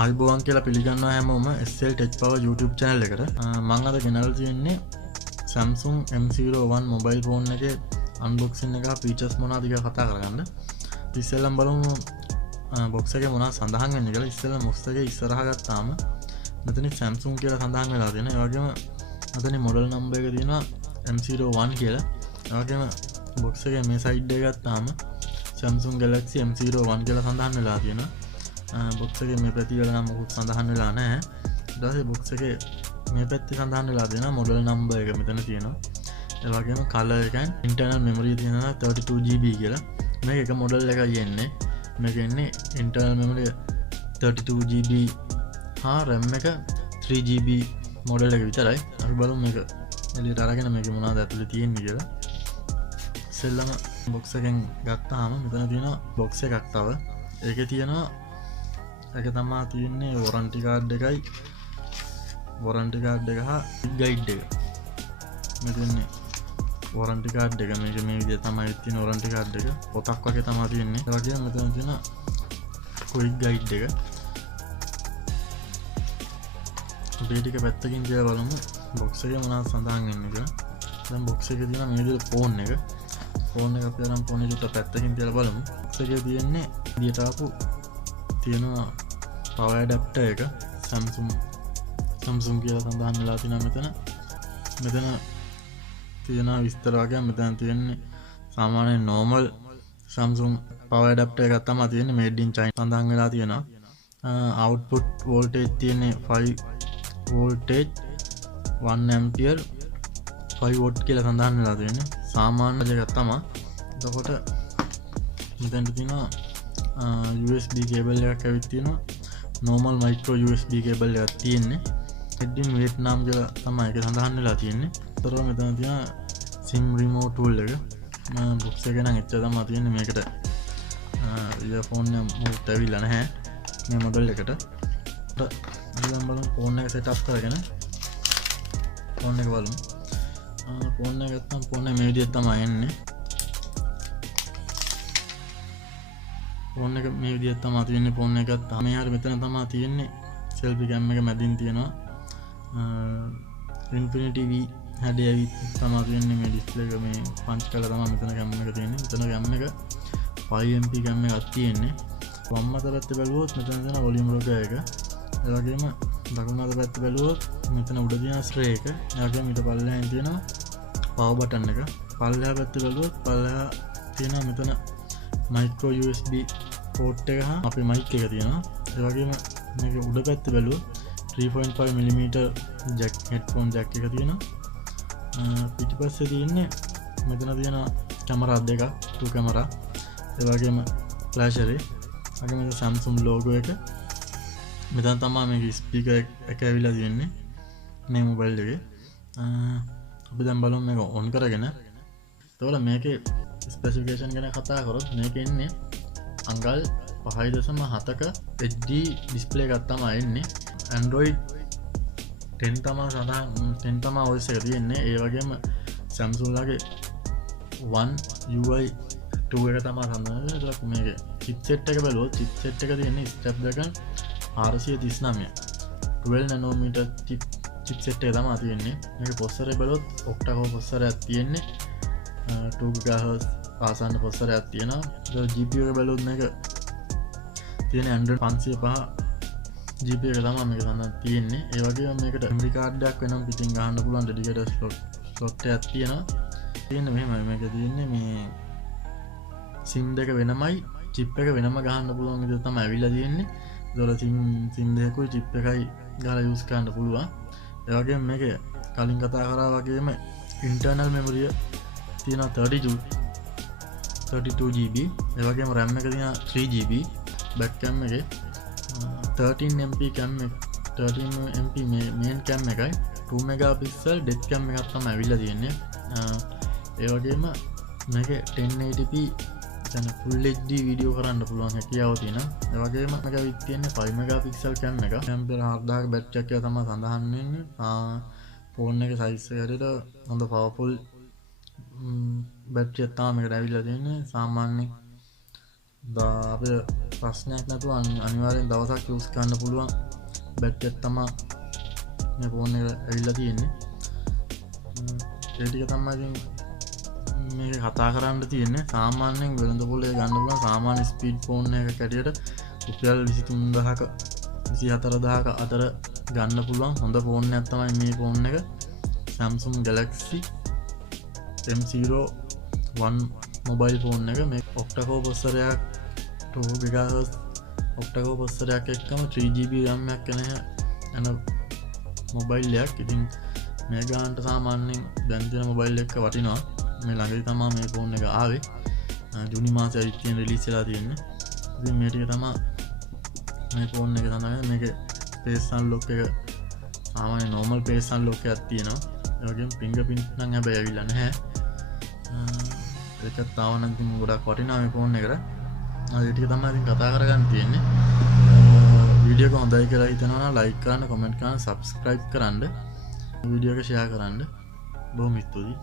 අයිබෝවන් කියලා පිළිගන්නවා හැමෝම SL Tech Power YouTube channel එකට. මම අද ගෙනල්ලා තියෙන්නේ Samsung M01 mobile phone එකේ unboxing එක features මොනවද කියලා කතා කරගන්න. ඉස්සෙල්ලම බලමු box එකේ මොනවද සඳහන් වෙන්නේ කියලා. ඉස්සෙල්ලම box එකේ ඉස්සරහා ගත්තාම මෙතන Samsung කියලා සඳහන් වෙලා තියෙනවා. ඒ වගේම මෙතන model number එක තියෙනවා M01 කියලා. ඒ වගේම box එකේ මේ side එක ගත්තාම Samsung Galaxy M01 කියලා සඳහන් වෙලා තියෙනවා. box එකේ මේ පැති වල නම් මොකුත් සඳහන් වෙලා නැහැ. ඊට පස්සේ box එකේ මේ පැත්තේ සඳහන් වෙලා තියෙනවා model number එක මෙතන තියෙනවා. ඒ වගේම color එකෙන් internal memory තියෙනවා 32GB කියලා. මේක එක model එකයි එන්නේ. මේක එන්නේ internal memory 32GB හා RAM එක 3GB model එක විතරයි. අපි බලමු මේක එළියට අරගෙන මේකේ මොනවද ඇතුලේ තියෙන්නේ කියලා. ඉස්සෙල්ලම box එකෙන් ගත්තාම මෙතන තියෙනවා box එකක් තව. ඒකේ තියෙනවා ඒක තමයි තියෙන්නේ warranty card එකයි warranty card එක හා guide එක. මෙතන warranty card එක මේක මේ විදිහට තමයි තියෙන warranty card එක. පොතක් වගේ තමයි තියෙන්නේ. ඒ වගේම මෙතන තියෙන quick guide එක. මේ ටික පැත්තකින් තියලා බලමු box එකේ මොනවද සඳහන් වෙන්නේ කියලා. දැන් box එකේ තියෙන මේ විදිහට phone එක. phone එක අපි අරන් phone එකට පැත්තකින් තියලා බලමු. box එකේ තියෙන්නේ විදිහට ආපු තියෙනවා power adapter එක Samsung කියලා සඳහන් වෙලා තියෙනවා මෙතන තියෙන විස්තර වගේ මෙතන තියෙන්නේ සාමාන්‍ය normal Samsung power adapter එකක් තමයි තියෙන්නේ made in China සඳහන් වෙලා තියෙනවා. output voltage තියෙන්නේ 5 voltage 1 ampere 5 watt කියලා සඳහන් වෙලා තියෙන්නේ සාමාන්‍ය එකක් තමයි. එතකොට මෙතන තියෙනවා USB cable එකක් ඇවිත් තියෙනවා. normal micro USB cable එකක් තියෙන්නේ. made in Vietnam කියලා තමයි ඒක සඳහන් වෙලා තියෙන්නේ. ඒතරම මෙතන තියෙන SIM remote tool එක. box එකේ නම් එච්චර තමයි තියෙන්නේ. මේකට earphone එක මොකද ඇවිල්ලා නැහැ මේ model එකට. ඊළඟ බලමු phone එක set up කරගෙන phone එක බලමු. phone එක ගත්තම phone එක මේ විදිහට තමයි එන්නේ. phone එක මේ විදිහට තමයි තියෙන්නේ. phone එක ගත්තාම මෙහාට මෙතන තමයි තියෙන්නේ selfie cam එක මැදින් තියෙනවා. Infinity V හැඩයයි තමයි තියෙන්නේ මේ display එක මේ punch කරලා තමයි මෙතන cam එක තියෙන්නේ. මෙතන cam එක 5MP cam එකක් තියෙන්නේ. වම් අත පැත්තේ බැලුවොත් මෙතන තියෙන volume rocker එක. ඒ වගේම දකුණු අත පැත්තේ බැලුවොත් මෙතන උඩ තියෙන tray එක. ඒ වගේම ඊට පල්ලෙහාන් තියෙනවා power button එක. පල්ලෙහා පැත්තේ බැලුවොත් පල්ලෙහා තියෙනවා මෙතන micro USB port එක හා අපේ mic එක තියෙනවා. ඒ වගේම මේක උඩ පැත්තේ බැලුවොත් 3.5mm jack headphone jack එක තියෙනවා. පිටිපස්සේ තියෙන්නේ මෙතන තියෙන කැමරා දෙකක් two camera. ඒ වගේම flasher එක. වගේම Samsung logo එක. මෙතන තමයි මේක speaker එක ඇවිල්ලා තියෙන්නේ මේ mobile එකේ. අපි දැන් බලමු මේක on කරගෙන. එතකොට මේකේ ස්පෙસિෆිකේෂන් ගැන කතා කරොත් මේකේ ඉන්නේ අංගල් 5.7ක HD display එකක් තමයි එන්නේ. Android 10 තමයි OS එක තියෙන්නේ. ඒ වගේම Samsung ලගේ One UI 2 එක තමයි සඳහන් වෙන්නේ. ඒත් මේකේ chipset එක බැලුවොත් chipset එක තියෙන්නේ Snapdragon 439 12 nanometer chipset එක තමයි තියෙන්නේ. මේක processor එක බැලුවොත් octa core processor එකක් තියෙන්නේ. 2 GHz ආසන්න processor එකක් තියෙනවා. ඒක GPU එක බැලුවොත් මේක තියෙන Android 505 GPU එක තමයි මේක සඳහන් තියෙන්නේ. ඒ වගේම මේකට memory card එකක් වෙනම පිටින් ගහන්න පුළුවන් dedicated slot එකක් තියෙනවා. තියෙන්නේ මෙහෙමයි මේක තියෙන්නේ මේ SIM දෙක වෙනමයි chip එක වෙනම ගහන්න පුළුවන් විදිහට තමයි ඇවිල්ලා තියෙන්නේ. ඒතකොට SIM දෙකකුයි chip එකයි ගහලා use කරන්න පුළුවන්. ඒ වගේම මේකේ කලින් කතා කරා වගේම internal memory තියෙනවා 32GB. ඒ වගේම RAM එක තියෙනවා 3GB. back cam එකේ 13MP cam එක 13MP main cam එකයි 2 megapixel depth cam එකක් තමයි ඇවිල්ලා තියෙන්නේ. ඒ වගේම මේකේ 1080p දැන් full HD video කරන්න පුළුවන් හැකියාව තියෙනවා. ඒ වගේම මේක විත් තියෙන්නේ 5 megapixel cam එක. ampere 4000ක battery එකක් තමයි සඳහන් වෙන්නේ. phone එකේ size එක හැටියට හොඳ powerful battery එකක් තමයි මේකට ඇවිල්ලා තියෙන්නේ. සාමාන්‍ය අපේ ප්‍රශ්නයක් නැතුව අනිවාර්යෙන් දවසක් යූස් කරන්න පුළුවන් බැටරි එක තමයි මේ ෆෝන් එක ඇවිල්ලා තියෙන්නේ. ඒ ටික තමයි ඉතින් මේක කතා කරන්න තියෙන්නේ. සාමාන්‍යයෙන් වෙළඳ පොලේ ගන්න පුළුවන් සාමාන්‍ය ස්පීඩ් ෆෝන් එකක් ඇටියට රුපියල් 23000ක 24000ක අතර ගන්න පුළුවන් හොඳ ෆෝන් එකක් තමයි මේ ෆෝන් එක. Samsung Galaxy M01 mobile phone එක. මේ ඔක්ටා-කෝර් ප්‍රොසෙසරයක් 2 GHz ඔක්ටා-කෝර් ප්‍රොසෙසරයක් එක්කම 3GB RAM එකක් එන මොබයිල් එකක්. ඉතින් මේ ගානට සාමාන්‍යයෙන් දැන් තියෙන මොබයිල් එක වටිනවා. මේ ළඟදී තමයි මේ ෆෝන් එක ආවේ. ජූනි මාසයේ ඉතින් රිලීස් වෙලා තියෙන්නේ. ඉතින් මේ ටික තමයි මේ ෆෝන් එක තමයි. මේකේ face unlock එක සාමාන්‍ය normal face unlock එකක් තියෙනවා. ඒ වගේම fingerprint නම් හැබැයි ඇවිල්ලා නැහැ. ඒකත් තාම නම් ඉතින් ගොඩක් වටිනවා මේ ෆෝන් එකට. ඒ ටික තමයි ඉතින් කතා කරගන්න තියෙන්නේ. වීඩියෝ එක හොඳයි කියලා හිතනවා නම් like කරන්න, comment කරන්න, subscribe කරන්න, වීඩියෝ එක share කරන්න. බොහොම ස්තුතියි.